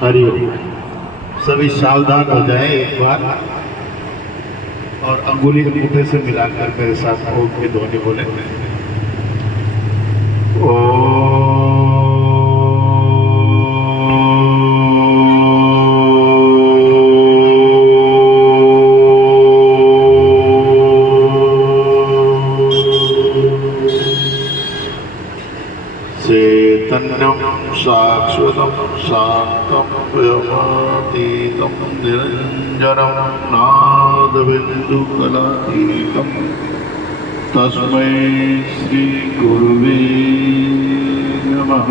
हरिओम। सभी सावधान हो जाएं एक बार और अंगुली अंगूठे से मिलाकर मेरे साथ ओम के ध्वनि बोले। चैतन्यं शाश्वतं शान्तं व्योमातीतं निरञ्जनं नादबिन्दुकलातीतं तस्मै श्रीगुरुवे नमः।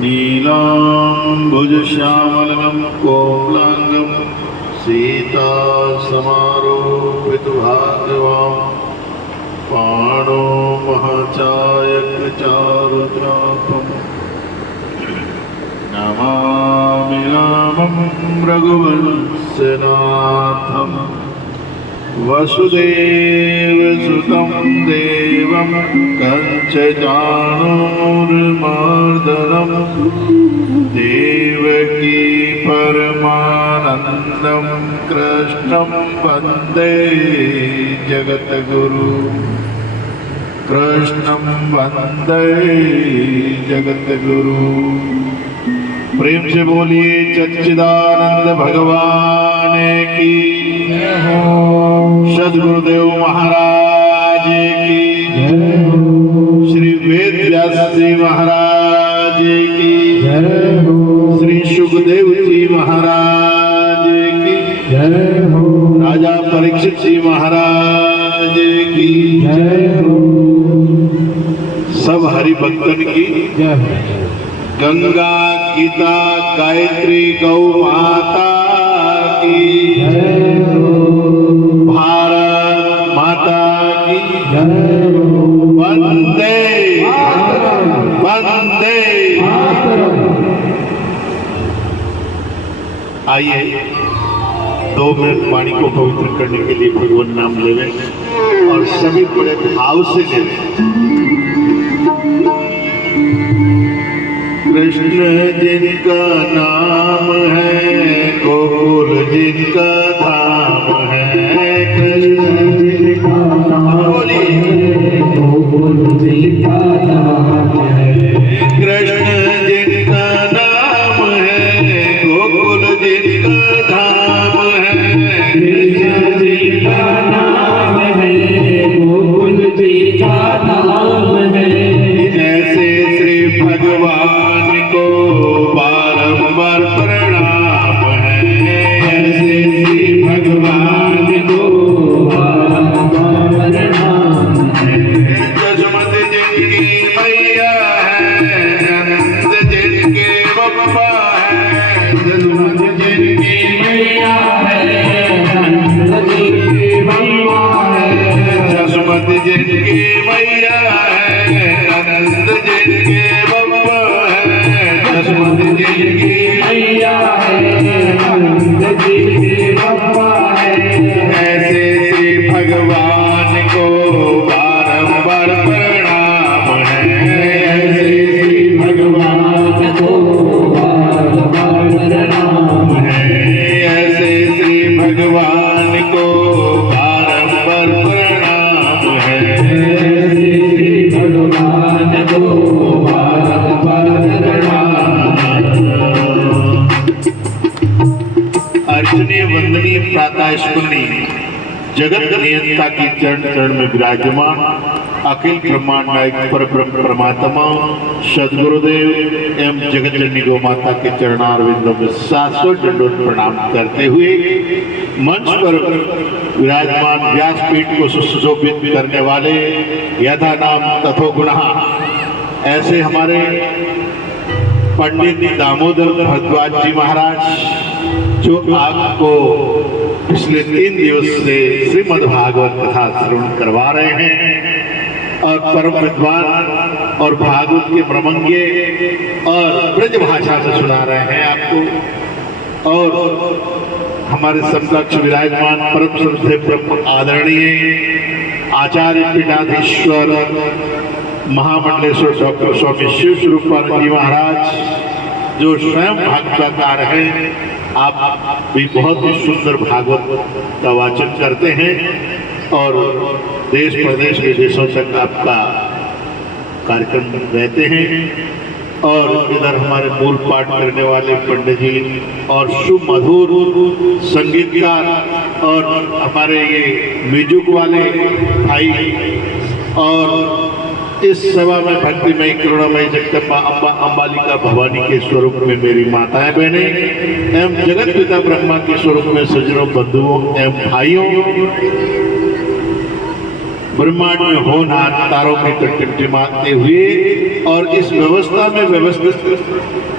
नीलाम्बुजश्यामलं कोमलाङ्गं सीतासमारोपितभाग्यवान् पाणो महाचायकचारुचापम् नमामि रामं रघुवंशनाथं वसुदेवसुतं देवं कंचचाणूरमर्दनं देवकी परमानन्दं कृष्णं वन्दे जगद्गुरु कृष्णं वन्दे जगद्गुरु। प्रेम से बोलिए सच्चिदानंद भगवान की सद्गुरुदेव महाराज की श्री वेद व्यास जी महाराज की श्री सुखदेव जी महाराज की राजा परीक्षित जी महाराज की सब हरि भक्तन की गंगा गीता गायत्री गौ माता की भारत माता की वंदे वंदे। आइए 2 मिनट वाणी को पवित्र करने के लिए भगवान नाम ले लें और सभी बड़े भाव से ले लें। कृष्ण जिनका नाम है गोकुल जिनका धाम है। कृष्ण जिनका नाम है गोकुल जिनका धाम है। कृष्ण जिनका नाम है गोकुल जिनका धाम है। कृष्ण जिनका नाम है गोकुल जिनका धाम है। ऐसे श्री भगवान को बारंबार प्रणाम है। ऐसे श्री भगवान को बारंबार प्रणाम है। जसमत जिनकी मैया है नंद जिनके बप्पा है। जसमत जिनकी मैया है नंद जिनके बप्पा है। जसमत जिनकी मैया है नंद जिनके बप्पा है। जसमत जिनकी मैया है नंद जिनके बप्पा है। ऐसे श्री भगवान को बारंबार प्रणाम है। ऐसे श्री भगवान को बारंबार प्रणाम है। ऐसे श्री भगवान को बारंबार प्रणाम है। ऐसे श्री भगवान को बारंबार अर्चनीय वंदनीय प्रातः स्मरणीय जगत नियंता की चरण चरण में विराजमान अखिल ब्रह्मांड नायक पर ब्रह्म परमात्मा सदगुरुदेव एवं जगत जननी गौ माता के चरणारविंदों में 700 दंडोत प्रणाम करते हुए मंच पर विराजमान व्यासपीठ को सुशोभित करने वाले यथा नाम तथो गुणः ऐसे हमारे पंडित दामोदर भरद्वाज जी महाराज जो आपको पिछले 3 दिवस से श्रीमद् भागवत कथा श्रवण करवा रहे हैं और परम विद्वान और भागवत के ब्रह्मज्ञ और ब्रज भाषा में सुना रहे हैं आपको। और हमारे समकक्ष विराजमान परम श्रद्धेय ब्रह्म आदरणीय आचार्य पीठाधीश्वर महामंडलेश्वर डॉक्टर स्वामी शिव स्वरूपानंद जी महाराज जो स्वयं भागवतकार हैं, आप भी बहुत ही सुंदर भागवत का वाचन करते हैं और देश प्रदेश विदेशों तक आपका कार्यक्रम रहते हैं। और इधर हमारे मूल पाठ करने वाले पंडित जी और सुमधुर संगीतकार और हमारे ये म्यूजिक वाले भाई और इस सभा में भक्तिमय करुणामय जगदम्बा अम्बा अम्बालिका भवानी के स्वरूप में मेरी माताएं बहनें एवं जगत पिता ब्रह्मा के स्वरूप में सज्जनों बंधुओं एवं भाइयों, ब्रह्मांड में होनहार तारों की टिमटिमाते हुए और इस व्यवस्था में व्यवस्थित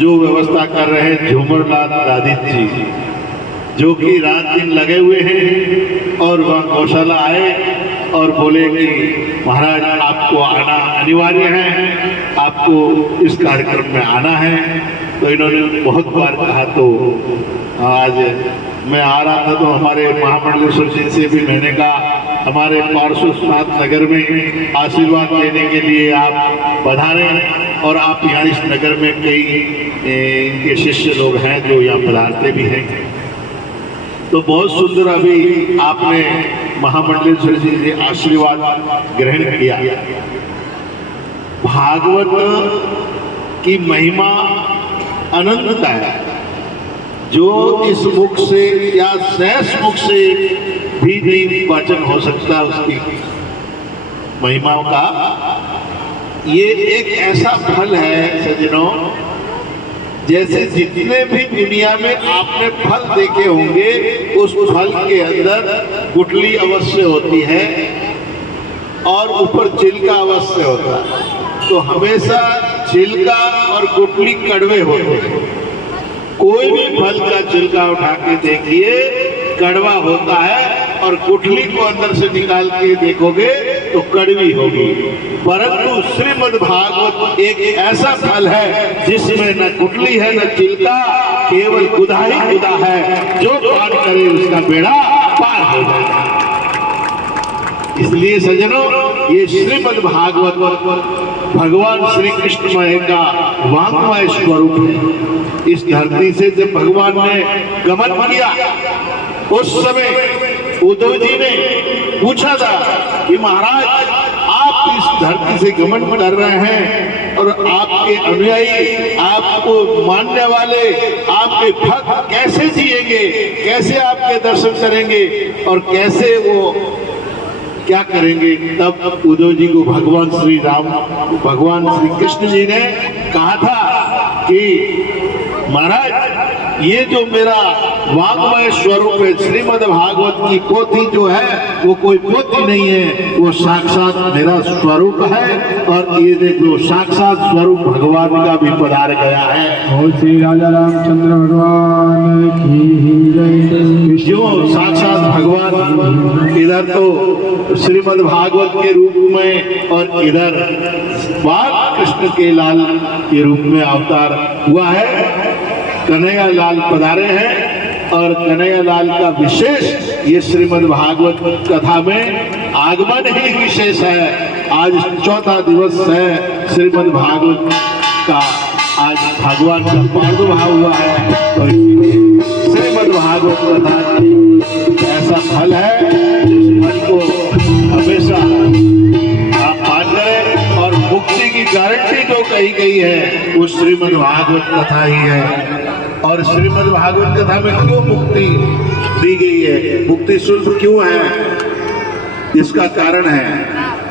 जो व्यवस्था कर रहे हैं झूमरलाल राधित जी, जो कि रात दिन लगे हुए हैं और वह गौशाला आए और बोले कि महाराज आपको आना अनिवार्य है, आपको इस कार्यक्रम में आना है। तो इन्होंने बहुत बार कहा, तो आज मैं आ रहा था तो हमारे महामंडलेश्वर जी से भी मैंने कहा हमारे पार्श्वनाथ नगर में आशीर्वाद लेने के लिए आप पधारें और आप यहाँ इस नगर में कई इनके शिष्य लोग हैं जो यहाँ पधारते भी हैं। तो बहुत सुंदर अभी आपने महामंडलेश्वर जी से आशीर्वाद ग्रहण किया। भागवत की महिमा अनंतता है, जो इस मुख से या सहस मुख से भी नहीं वाचन हो सकता उसकी महिमाओं का। ये एक ऐसा फल है सज्जनों, जैसे जितने भी दुनिया में आपने फल देखे होंगे उस फल के अंदर गुठली अवश्य होती है और ऊपर छिलका अवश्य होता है। तो हमेशा छिलका और गुठली कड़वे होते हैं। कोई भी फल का छिलका उठा के देखिए कड़वा होता है और गुठली को अंदर से निकाल के देखोगे तो कड़वी होगी। परंतु श्रीमद् भागवत एक ऐसा फल है जिसमें न गुठली है न छिलका, केवल गुदा ही गुदा है। जो पान करे उसका बेड़ा पार हो जाएगा। इसलिए सज्जनों, ये श्रीमद् भागवत भगवान श्री कृष्णमय का वाङ्मय स्वरूप है। इस धरती से जब भगवान ने गमन किया उस समय उद्धव जी ने पूछा था कि महाराज आप इस धरती से गमन कर रहे हैं और आपके अनुयायी, आपको मानने वाले, आपके भक्त कैसे जिएंगे, कैसे आपके दर्शन करेंगे और कैसे वो क्या करेंगे। तब उद्धव जी को भगवान श्री राम, भगवान श्री कृष्ण जी ने कहा था कि महाराज ये जो मेरा वाङ्मय स्वरूप है, श्रीमद् भागवत की पोथी जो है वो कोई पोथी नहीं है, वो साक्षात मेरा स्वरूप है। और ये देखो साक्षात स्वरूप भगवान का भी पधार गया है। और श्री राजा रामचंद्र भगवान की जय। जो साक्षात भगवान इधर तो श्रीमद् भागवत के रूप में और इधर बाल कृष्ण के लाल के रूप में अवतार हुआ है। कन्हैया लाल पधारे हैं और कन्हैया लाल का विशेष ये श्रीमद् भागवत कथा में आगमन ही विशेष है। आज चौथा दिवस है श्रीमद् भागवत का, आज भगवान का प्रादुर्भाव हुआ है। तो इसलिए श्रीमद् भागवत कथा ऐसा फल है जिस फल को हमेशा आप मान करें। और मुक्ति की गारंटी जो कही गई है वो श्रीमद् भागवत कथा ही है। और श्रीमद् भागवत कथा में क्यों मुक्ति दी गई है, मुक्ति शुल्क क्यों है, इसका कारण है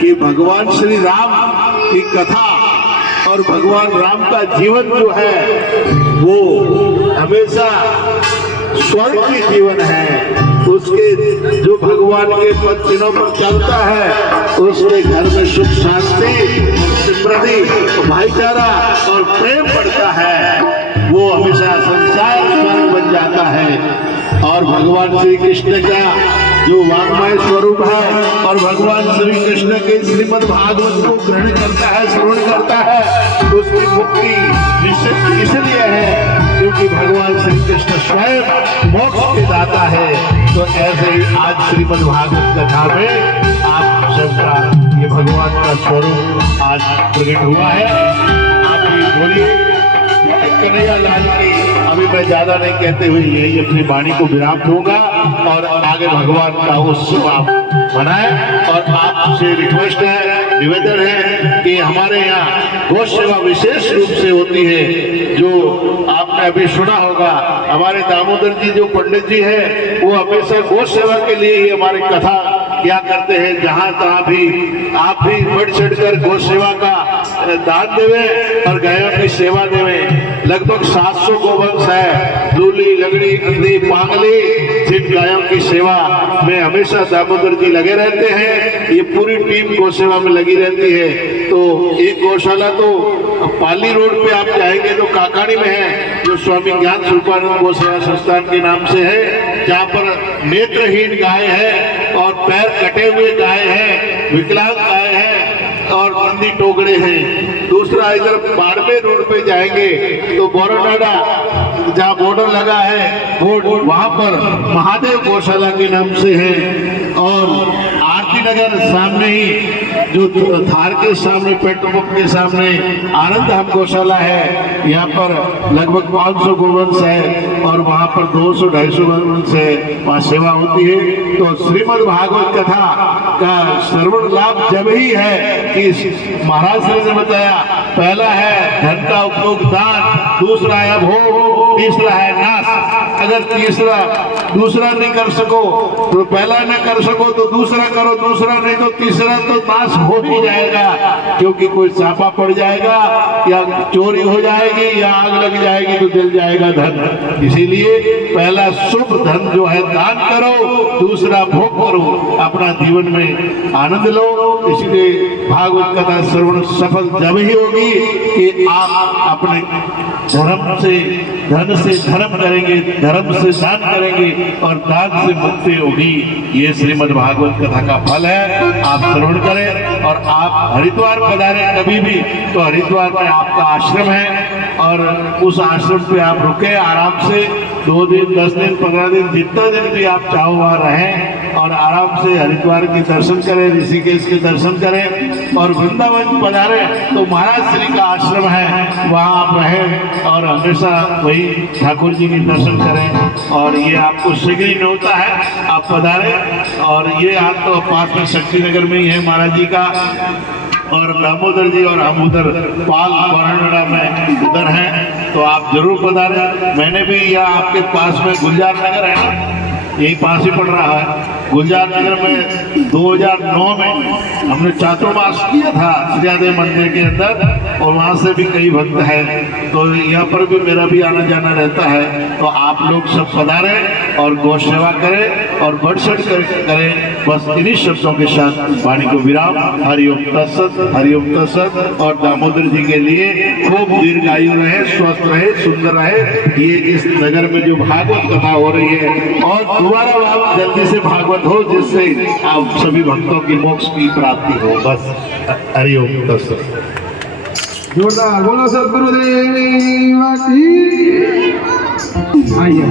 कि भगवान श्री राम की कथा और भगवान राम का जीवन जो है वो हमेशा स्वर्ग की जीवन है। उसके जो भगवान के पद चिन्हों पर चलता है उसके घर में सुख शांति समृद्धि भाईचारा और प्रेम बढ़ता है। वो हमेशा संसार स्वर्ग बन जाता है। और भगवान श्री कृष्ण का जो वाङ्मय स्वरूप है और भगवान श्री कृष्ण के श्रीमद् भागवत को ग्रहण करता है, श्रवण करता है, उसकी मुक्ति निश्चित इसलिए है क्योंकि भगवान श्री कृष्ण स्वयं मोक्ष के दाता है। तो ऐसे ही आज श्रीमद् भागवत कथा में आप सबका ये भगवान का स्वरूप आज प्रकट हुआ है। आप ये बोलिए जय कन्हैया लाल की। अभी मैं ज्यादा नहीं कहते हुए यही अपनी वाणी को विराम दूंगा और आगे भगवान का उत्सव आप मनाएं। और आपसे रिक्वेस्ट है, निवेदन है कि हमारे यहाँ गौ सेवा विशेष रूप से होती है। जो आपने अभी सुना होगा, हमारे दामोदर जी जो पंडित जी है वो हमेशा गौ सेवा के लिए ही हमारी कथा क्या करते हैं। जहाँ तहाँ भी आप भी बढ़ चढ़ कर गौ सेवा का दान देवे और गायों की सेवा देवे। लगभग 700 गोवंश है, लूली, लगड़ी, अंधी, पांगली, जिन गायों की सेवा में हमेशा दामोदर जी लगे रहते हैं। ये पूरी टीम गौ सेवा में लगी रहती है। तो एक गौशाला तो पाली रोड पे आप जाएंगे तो काकानी में है, जो स्वामी ज्ञान स्वरूपानंद गौ सेवा संस्थान के नाम से है, जहाँ पर नेत्रहीन गाय है और पैर कटे हुए गाय है, विकलांग गाय है और बंदी टोकरे हैं। दूसरा इधर बाड़मेर रोड पे जाएंगे तो बोरोनाडा जहाँ बॉर्डर लगा है बोर्ड, वहाँ पर महादेव गौशाला के नाम से है। और आरती नगर सामने ही जो थार के सामने पेट्रोल पंप के सामने आनंद धाम गौशाला है, यहाँ पर लगभग 500 गोवंश है और वहाँ पर 200-250 गोवंश है, वहाँ सेवा होती है। तो श्रीमद् भागवत कथा का श्रवण लाभ जब ही है कि महाराज श्री ने बताया, पहला है धन का उपयोग दान, दूसरा है भोग, तीसरा है नाश। अगर दूसरा नहीं कर सको तो पहला न कर सको तो दूसरा करो, दूसरा नहीं तो तीसरा तो नाश हो ही जाएगा, क्योंकि कोई छापा पड़ जाएगा या चोरी हो जाएगी या आग लग जाएगी तो जल जाएगा धन। इसीलिए पहला शुभ धन जो है दान करो, दूसरा भोग करो, अपना जीवन में आनंद लो। इसीलिए भागवत कथा श्रवण सफल जब ही होगी कि आप अपने धर्म से धन से धर्म करेंगे, धर्म से दान करेंगे और दान से मुक्ति होगी। ये श्रीमद् भागवत कथा का फल है। आप श्रवण करें और आप हरिद्वार पधारें कभी भी तो हरिद्वार में आपका आश्रम है और उस आश्रम पे आप रुके आराम से 2 दिन, 10 दिन, 15 दिन, जितना दिन भी आप चाहो वहाँ रहें और आराम से हरिद्वार के दर्शन करें, ऋषिकेश के दर्शन करें और वृंदावन पधारें तो महाराज श्री का आश्रम है, वहाँ आप रहें और हमेशा वही ठाकुर जी के दर्शन करें। और ये आपको शीघ्र ही होता है, आप पधारें। और ये आप तो पास में शक्ति नगर में ही है महाराज जी का, और दामोदर जी और हम उधर पाल कोरनड़ा में उधर हैं, तो आप जरूर पधारें। मैंने भी यहाँ आपके पास में गुलजार नगर है ना, यही पास ही पड़ रहा है। गुलजार नगर में 2009 में हमने चातुर्मास किया था श्रीयादेव मंदिर के अंदर और वहाँ से भी कई भक्त हैं, तो यहाँ पर भी मेरा भी आना जाना रहता है। तो आप लोग सब पधारें और गौ सेवा करें और बढ़ चढ़ करें। बस इन्हीं शब्दों के साथ वाणी को विराम। हरिओम तत्सत, हरिओम तत्सत। और दामोदर जी के लिए खूब दीर्घायु रहे, स्वस्थ रहे, सुंदर रहे। ये इस नगर में जो भागवत कथा हो रही है और दोबारा आप जल्दी से भागवत हो, जिससे आप सभी भक्तों की मोक्ष की प्राप्ति हो। बस हरिओम तत्सत। जोरदार बोलो सद्गुरुदेव की। आइए